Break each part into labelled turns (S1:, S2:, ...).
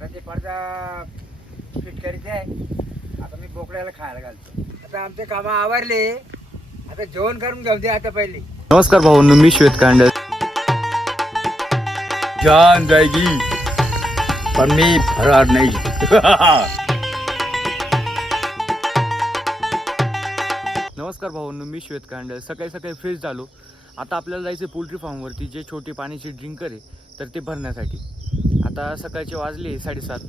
S1: आता ते पडदा फिट करायचे आहे. आता मी बोकड्याला खायला घालतो. आता आमचे कामं आवरले. आता जेवण करून घेऊ दे आता पहिले.
S2: नमस्कार भाऊंनो मी श्वेत कांड.
S3: जान जाएगी पर मी फरार नाही.
S2: नमस्कार भाऊंनो मी श्वेत कांड. सकाळी सकाळी फ्रेश झालो. आता आपल्याला जायचं पोल्ट्री फार्मवरती जे छोटे पाण्याचे ड्रिंकर आहे तर ते भरण्यासाठी. आता सकाळची वाजले साडेसात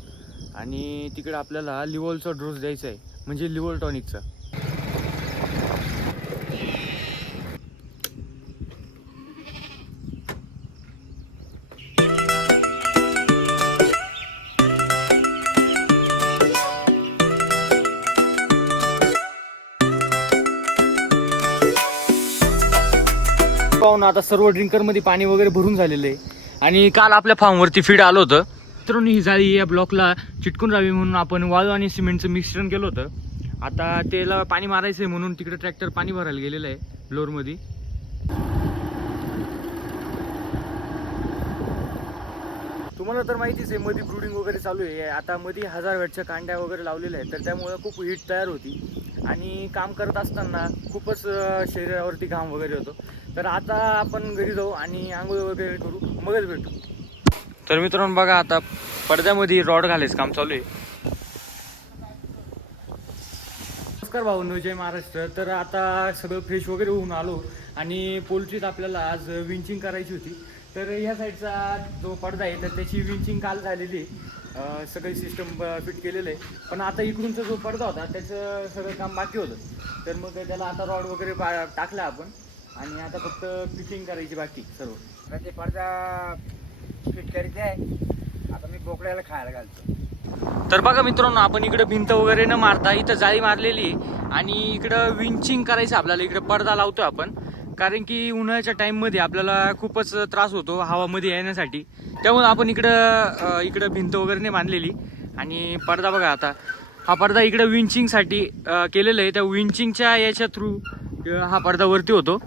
S2: आणि तिकडे आपल्याला लिवॉलचा डोस द्यायचा आहे म्हणजे लिव्हल टॉनिकचा. पाहून आता सर्व ड्रिंकरमध्ये पाणी वगैरे भरून झालेलं आहे. आणि काल आपल्या फार्मवरती फीड आलं होतं. मित्रांनो ही जाळी या ब्लॉकला चिटकून राहावी म्हणून आपण वाळू आणि सिमेंटचं मिश्रण केलं होतं. आता त्याला पाणी मारायचं आहे म्हणून तिकडे ट्रॅक्टर पाणी भरायला गेलेलं आहे लोअरमध्ये तुम्हाला तर माहितीच आहे मध्ये ब्रुडिंग वगैरे चालू आहे. आता मध्ये हजार वेटच्या कांड्या वगैरे लावलेल्या आहेत तर त्यामुळे खूप हीट तयार होती. आणि काम करत असताना खूपच शरीरावरती घाम वगैरे होतो. तर आता आपण घरी जाऊ आणि आंघोळ वगैरे करू मगच भेटू. तर मित्रांनो बघा आता पडद्यामध्ये रॉड घालायचं काम चालू आहे. नमस्कार भाऊ जय महाराष्ट्र. तर आता सगळं फ्रेश वगैरे होऊन आलो. आणि पोल्ट्रीत आपल्याला आज विंचिंग करायची होती. तर ह्या साईडचा जो पडदा आहे तर त्याची विंचिंग काल झालेली आहे. सगळी सिस्टम फिट केलेलं आहे. पण आता इकडूनचा जो पडदा होता त्याचं सगळं काम बाकी होतं. तर मग त्याला आता रॉड वगैरे बा- टाकला आपण. आणि आता फक्त फिटिंग करायची बाकी सर्व.
S1: आता ते पडदा फिट करायचे आहे. आता मी बोकड्याला खायला घालतो.
S2: तर बघा मित्रांनो आपण इकडे भिंत वगैरे न मारता इथं जाळी मारलेली आहे. आणि इकडं विंचिंग करायचं आपल्याला. इकडे पडदा लावतो आपण. कारण की उन्हाळ्याच्या टाइममध्ये आपल्याला खूपच त्रास होतो हवामध्ये येण्यासाठी. त्यामुळे आपण इकडं इकडं भिंत वगैरे नाही बांधलेली. आणि पडदा बघा आता. हा पडदा इकडं विंचिंगसाठी केलेलं आहे. त्या विंचिंगच्या याच्या थ्रू हा पडदा वरती होतो.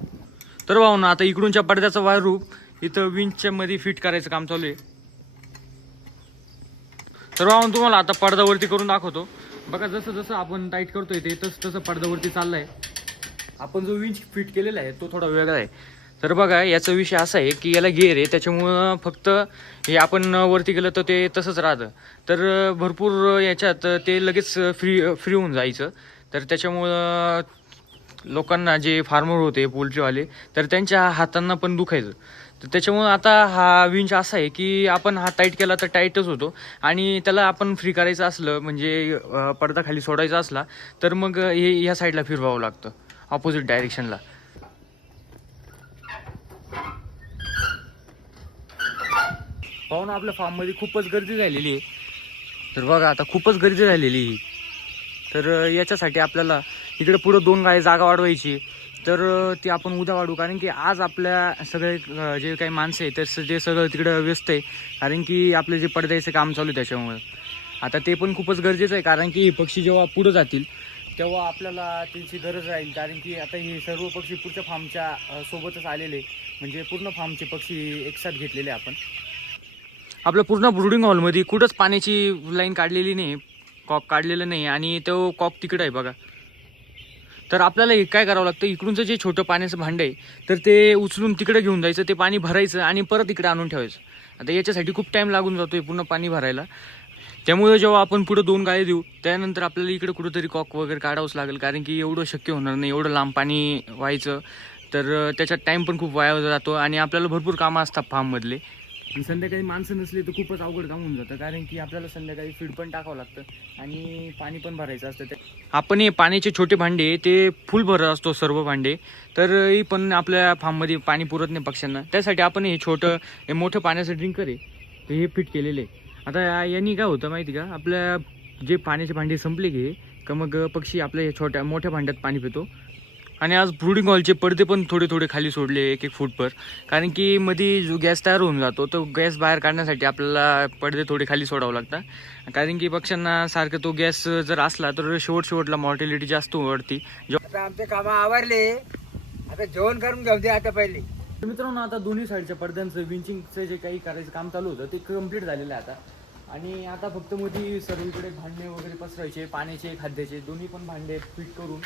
S2: तर भाऊ ना आता इकडूनच्या पडद्याचं वायर इथं विंचच्या मध्ये फिट करायचं काम चालू आहे. तर भाऊ तुम्हाला आता पडद्यावरती करून दाखवतो. बघा जसं जसं आपण टाईट करतोय ते तसं तसं पडद्यावरती चाललंय. आपण जो विंच फिट केलेला आहे तो थोडा वेगळा आहे. तर बघा याचा विषय असा आहे की याला गेअर आहे त्याच्यामुळं फक्त हे आपण वरती गेलं तर ते तसंच राहतं. तर भरपूर याच्यात ते लगेच फ्री फ्री होऊन जायचं. तर त्याच्यामुळं लोकांना जे फार्मर होते पोल्ट्रीवाले तर त्यांच्या हातांना पण दुखायचं. तर त्याच्यामुळं आता हा विंच असा आहे की आपण हा टाईट केला तर टाईटच होतो. आणि त्याला आपण फ्री करायचं असलं म्हणजे पडदा खाली सोडायचा असला तर मग हे ह्या साईडला फिरवावं लागतं. ऑपोजिट डायरेक्शनला. पाहून आपल्या फार्ममध्ये खूपच गर्दी झालेली आहे. तर बघा आता खूपच गर्दी झालेली आहे. तर याच्यासाठी आपल्याला इकडे पुढं दोन गाय जागा वाढवायची. तर ती आपण उद्या वाढवू. कारण की आज आपल्या सगळे जे काही माणसं आहे तर ते सगळं तिकडं व्यस्त आहे. कारण की आपलं जे पडद्याचं काम चालू आहे त्याच्यामुळे. आता ते पण खूपच गरजेचं आहे. कारण की हे पक्षी जेव्हा पुढं जातील तेव्हा आपल्याला त्यांची गरज राहील. कारण की आता हे सर्व पक्षी पुढच्या फार्मच्या सोबतच आलेले म्हणजे पूर्ण फार्मचे पक्षी एकसाथ घेतलेले आपण. आपलं पूर्ण ब्रुडिंग हॉलमध्ये कुठंच पाण्याची लाईन काढलेली नाही कॉक काढलेलं नाही आणि तो कॉक तिकडं आहे बघा. तर आपल्याला काय करावं लागतं? इकडूनचं जे छोटं पाण्याचं भांडं आहे तर ते उचलून तिकडे घेऊन जायचं ते पाणी भरायचं आणि परत इकडे आणून ठेवायचं. आता याच्यासाठी खूप टाईम लागून जातो आहे पूर्ण पाणी भरायला. त्यामुळे जेव्हा आपण पुढे दोन गाय देऊ त्यानंतर आपल्याला इकडे कुठंतरी कॉक वगैरे काढावंच लागेल. कारण की एवढं शक्य होणार नाही एवढं लांब पाणी व्हायचं. तर त्याच्यात टाईम पण खूप वाया जातो आणि आपल्याला भरपूर कामं असतात फार्ममधले आणि संध्याकाळी माणसं नसली तर खूपच अवघड काम होऊन जातं. कारण की आपल्याला संध्याकाळी फीड पण टाकावं लागतं आणि पाणी पण भरायचं असतं. ते आपण हे पाण्याचे छोटे भांडे ते फुल भरत असतो सर्व भांडे. तर पण आपल्या फार्ममध्ये पाणी पुरत नाही पक्ष्यांना. त्यासाठी आपण हे छोटं हे मोठं पाण्याचं ड्रिंकर आहे. ते हे फिट केलेलं आहे. आता या- यांनी काय होतं माहिती का? आपल्या जे पाण्याचे भांडे संपले की का मग पक्षी आपल्या हे छोट्या मोठ्या भांड्यात पाणी पितो. आणि आज ब्रुडिंग हॉलचे पडदे पण थोडे थोडे खाली सोडले एक एक फूटभर कारण की मध्ये जो गॅस तयार होऊन जातो तो गॅस बाहेर काढण्यासाठी आपल्याला पडदे थोडे खाली सोडावं लागतं कारण की पक्ष्यांना सारखं तो गॅस जर असला तर शेवट शेवटला मॉर्टिलिटी जास्त वाढती.
S1: आता आमचे कामं आवरले. आता जेवण करून घेऊ दे आता पहिले.
S2: तर मित्रांनो आता दोन्ही साईडच्या पडद्यांचं विंचिंगचं जे काही करायचं काम चालू होतं ते कंप्लीट झालेलं आहे आता. आणि आता फक्त मध्ये सर्वीकडे भांडे वगैरे पसरायचे पाण्याचे खाद्याचे दोन्ही पण भांडे फिट करून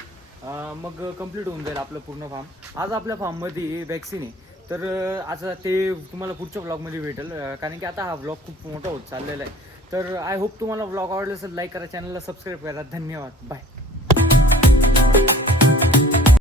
S2: मग कंप्लीट होऊन जाईल आपलं पूर्ण फार्म आज आपल्या फार्ममध्ये वॅक्सिन आहे. तर आज ते तुम्हाला पुढच्या ब्लॉगमध्ये भेटेल कारण की आता हा ब्लॉग खूप मोठा होत चाललेला आहे. तर आय होप तुम्हाला ब्लॉग आवडला असेल लाईक करा चॅनलला सबस्क्राईब करा. धन्यवाद. बाय